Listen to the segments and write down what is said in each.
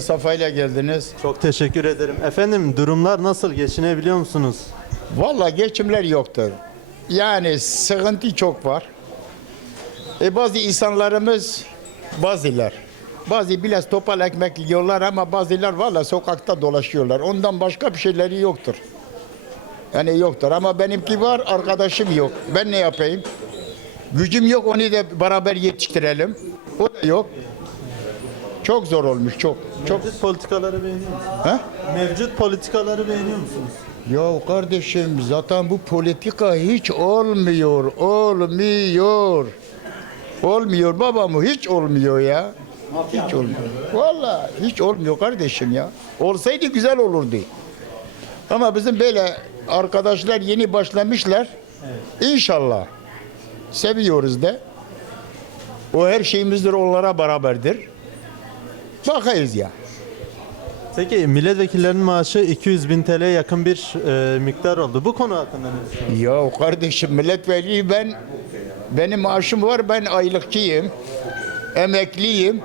Safayla geldiniz. Çok teşekkür ederim. Efendim durumlar nasıl? Geçinebiliyor musunuz? Vallahi geçimler yoktur. Yani sıkıntı çok var. E bazı insanlarımız bazılar bazı biraz topal ekmek yiyorlar ama bazılar valla sokakta dolaşıyorlar. Ondan başka bir şeyleri yoktur. Yani yoktur ama benimki var arkadaşım yok. Ben ne yapayım? Gücüm yok onu da beraber yetiştirelim. O da yok. Çok zor olmuş çok. Çok. Mevcut politikaları beğeniyor musunuz? Ha? Mevcut politikaları beğeniyor musunuz? Ya kardeşim zaten bu politika hiç olmuyor, olmuyor. Olmuyor babamı hiç olmuyor ya. Hiç olmuyor. Vallahi hiç olmuyor kardeşim ya. Olsaydı güzel olurdu. Ama bizim böyle arkadaşlar yeni başlamışlar. İnşallah. Seviyoruz da. O her şeyimizdir onlara beraberdir. Bakayız ya. Peki milletvekillerinin maaşı 200 bin TL'ye yakın bir e, miktar oldu. Bu konu hakkında ne düşünüyorsunuz? Ya kardeşim milletvekili ben benim maaşım var ben aylıkçıyım. Emekliyim.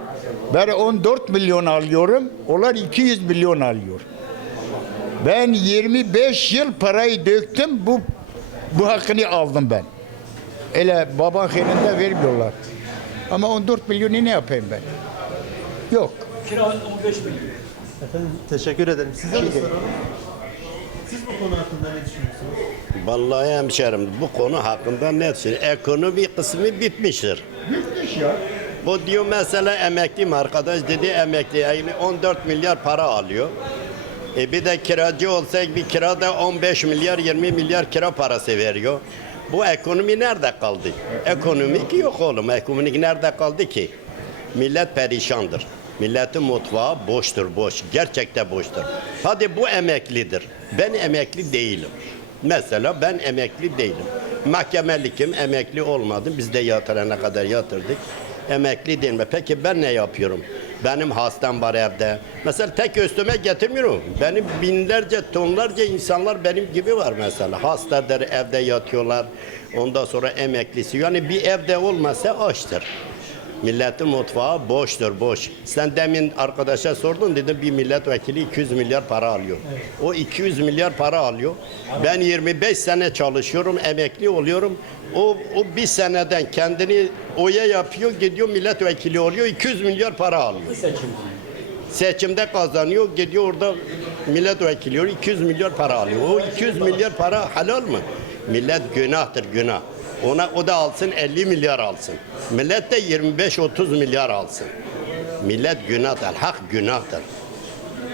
Ben 14 milyon alıyorum. Onlar 200 milyon alıyor. Ben 25 yıl parayı döktüm bu bu hakkını aldım ben. Öyle baban yerinde vermiyorlar. Ama 14 milyonu ne yapayım ben? Yok. Kira 15 milyon. Efendim teşekkür ederim. Size de soralım. Siz bu konu hakkında ne düşünüyorsunuz? Vallahi hemşerim bu konu hakkında ne düşünüyorsun? Ekonomi kısmı bitmiştir. Bitmiş ya. Bu diyor mesela emekliyim arkadaş dedi emekli yani 14 milyar para alıyor. E bir de kiracı olsak bir kirada 15 milyar 20 milyar kira parası veriyor. Bu ekonomi nerede kaldı? Ekonomik yok oğlum. Ekonomik nerede kaldı ki? Millet perişandır. Milletin mutfağı boştur, boş. Gerçekten boştur. Hadi bu emeklidir. Ben emekli değilim. Mesela ben emekli değilim. Mahkemelikim, emekli olmadım. Biz de yatırana kadar yatırdık. Emekli değil mi? Peki ben ne yapıyorum? Benim hastam var evde. Mesela tek üstüme getirmiyorum. Benim binlerce, tonlarca insanlar benim gibi var mesela. Hastadır, evde yatıyorlar. Ondan sonra emeklisi. Yani bir evde olmasa açtır. Milletin mutfağı boştur, boş. Sen demin arkadaşa sordun dedim bir milletvekili 200 milyar para alıyor. O 200 milyar para alıyor. Ben 25 sene çalışıyorum, emekli oluyorum. O, o bir seneden kendini oya yapıyor, gidiyor milletvekili oluyor, 200 milyar para alıyor. Seçim. Seçimde kazanıyor, gidiyor orada milletvekili oluyor, 200 milyar para alıyor. O 200 milyar para halal mı? Millet günahtır, günah. Ona o da alsın 50 milyar alsın. Millet de 25-30 milyar alsın. Millet günahtır, hak günahtır.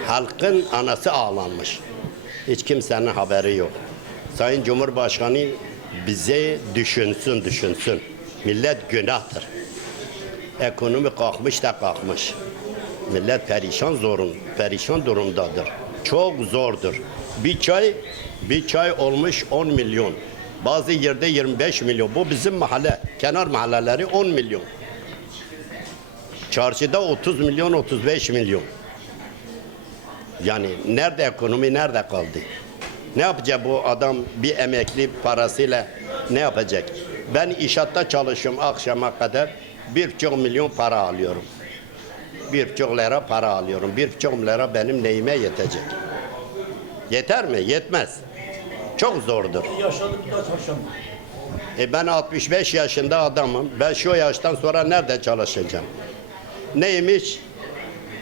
Halkın anası ağlanmış. Hiç kimsenin haberi yok. Sayın Cumhurbaşkanı bize düşünsün, düşünsün. Millet günahtır. Ekonomi kalkmış da kalkmış. Millet perişan zorun, perişan durumdadır. Çok zordur. Bir çay, bir çay olmuş 10 milyon. Bazı yerde 25 milyon. Bu bizim mahalle, kenar mahalleleri 10 milyon. Çarşıda 30 milyon, 35 milyon. Yani nerede ekonomi nerede kaldı? Ne yapacak bu adam bir emekli parasıyla ne yapacak? Ben inşaatta çalışıyorum akşama kadar birçok milyon para alıyorum. Birçok lira para alıyorum. Birçok lira benim neyime yetecek? Yeter mi? Yetmez. Çok zordur. E ben 65 yaşında adamım. Ben şu yaştan sonra nerede çalışacağım? Neymiş?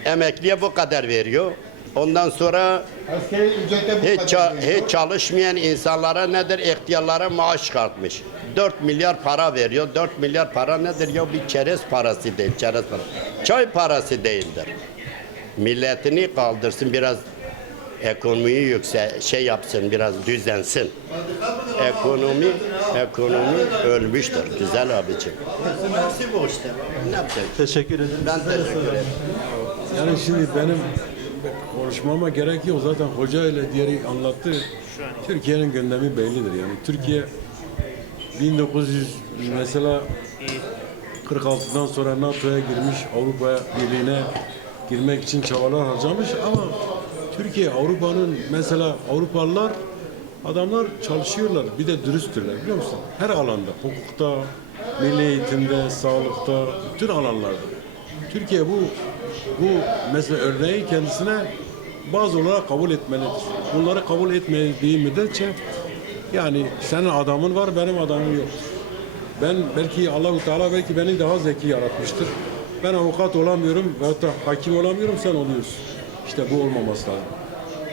Emekliye bu kadar veriyor. Ondan sonra Askeri ücrete bu hiç, kadar ça- veriyor. hiç çalışmayan insanlara nedir? İhtiyarlara maaş çıkartmış. 4 milyar para veriyor. 4 milyar para nedir ya? Bir çerez parası değil. Çerez para. Çay parası değildir. Milletini kaldırsın biraz ekonomiyi yükse şey yapsın biraz düzensin. Ekonomi ekonomi ölmüştür güzel abicim. Hepsi bu işte. Ne yapacak? Teşekkür ederim. Ben teşekkür ederim. Yani şimdi benim konuşmama gerek yok. Zaten hoca ile diğeri anlattı. Türkiye'nin gündemi bellidir. Yani Türkiye 1900 mesela 46'dan sonra NATO'ya girmiş, Avrupa Birliği'ne girmek için çabalar harcamış ama Türkiye Avrupa'nın mesela Avrupalılar adamlar çalışıyorlar. Bir de dürüsttürler biliyor musun? Her alanda, hukukta, milli eğitimde, sağlıkta, bütün alanlarda. Türkiye bu bu mesela örneği kendisine bazı olarak kabul etmelidir. Bunları kabul etmediği müddetçe yani senin adamın var benim adamım yok. Ben belki Allahu Teala belki beni daha zeki yaratmıştır. Ben avukat olamıyorum da hakim olamıyorum sen oluyorsun. İşte bu olmaması lazım.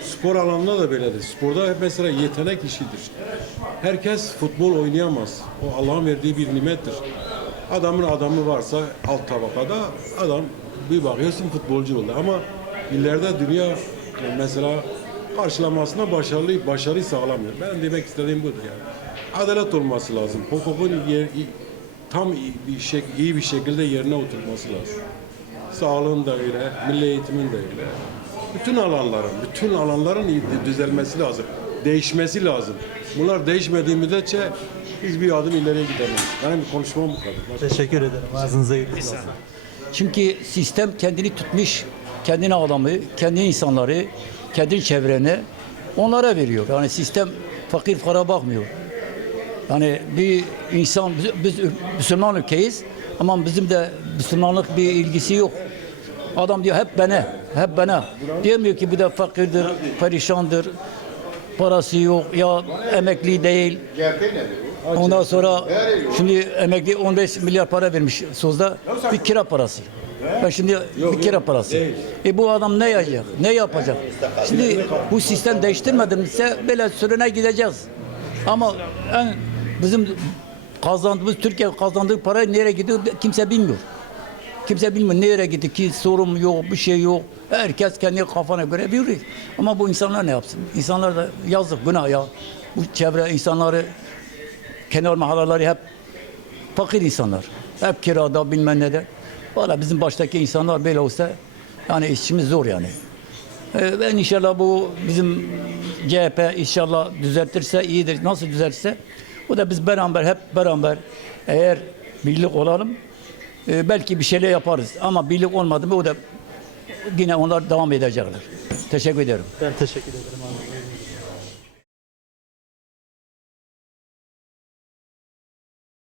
Spor alanında da böyledir. Sporda hep mesela yetenek işidir. Herkes futbol oynayamaz. O Allah'ın verdiği bir nimettir. Adamın adamı varsa alt tabakada adam bir bakıyorsun futbolcu oldu. Ama ileride dünya mesela karşılamasına başarılı başarı sağlamıyor. Ben demek istediğim budur yani. Adalet olması lazım. Hukukun yer- tam iyi bir, şek, iyi bir şekilde yerine oturması lazım. Sağlığın da öyle, milli eğitimin de öyle. Bütün alanların, bütün alanların düzelmesi lazım. Değişmesi lazım. Bunlar değişmediği müddetçe biz bir adım ileriye gidemeyiz. Benim konuşmam bu kadar. Başka- Teşekkür ederim. Ağzınıza iyilik olsun. Çünkü sistem kendini tutmuş, kendine adamı, kendi insanları, kendi çevreni onlara veriyor. Yani sistem fakir fukara bakmıyor. Yani bir insan, biz, biz Müslüman ülkeyiz ama bizim de Müslümanlık bir ilgisi yok. Adam diyor hep bana, hep bana. Diyemiyor ki bu da fakirdir, perişandır, parası yok ya emekli değil. Ondan sonra şimdi emekli 15 milyar para vermiş sözde bir kira parası. Ben şimdi bir kira parası. E bu adam ne yapacak? Ne yapacak? Şimdi bu sistem değiştirmedimse böyle sürüne gideceğiz. Ama en bizim kazandığımız Türkiye kazandığı para nereye gidiyor kimse bilmiyor. Kimse bilmiyor nereye gitti ki sorun yok, bir şey yok. Herkes kendi kafana göre yürüyor. Ama bu insanlar ne yapsın? İnsanlar da yazık, günah ya. Bu çevre insanları, kenar mahalleleri hep fakir insanlar. Hep kirada bilmem ne de. Valla bizim baştaki insanlar böyle olsa yani işimiz zor yani. Ee, ben inşallah bu bizim CHP inşallah düzeltirse iyidir. Nasıl düzeltirse o da biz beraber hep beraber eğer birlik olalım e, belki bir şeyler yaparız. Ama birlik olmadı mı o da yine onlar devam edecekler. Teşekkür ederim. Ben teşekkür ederim. Olsun.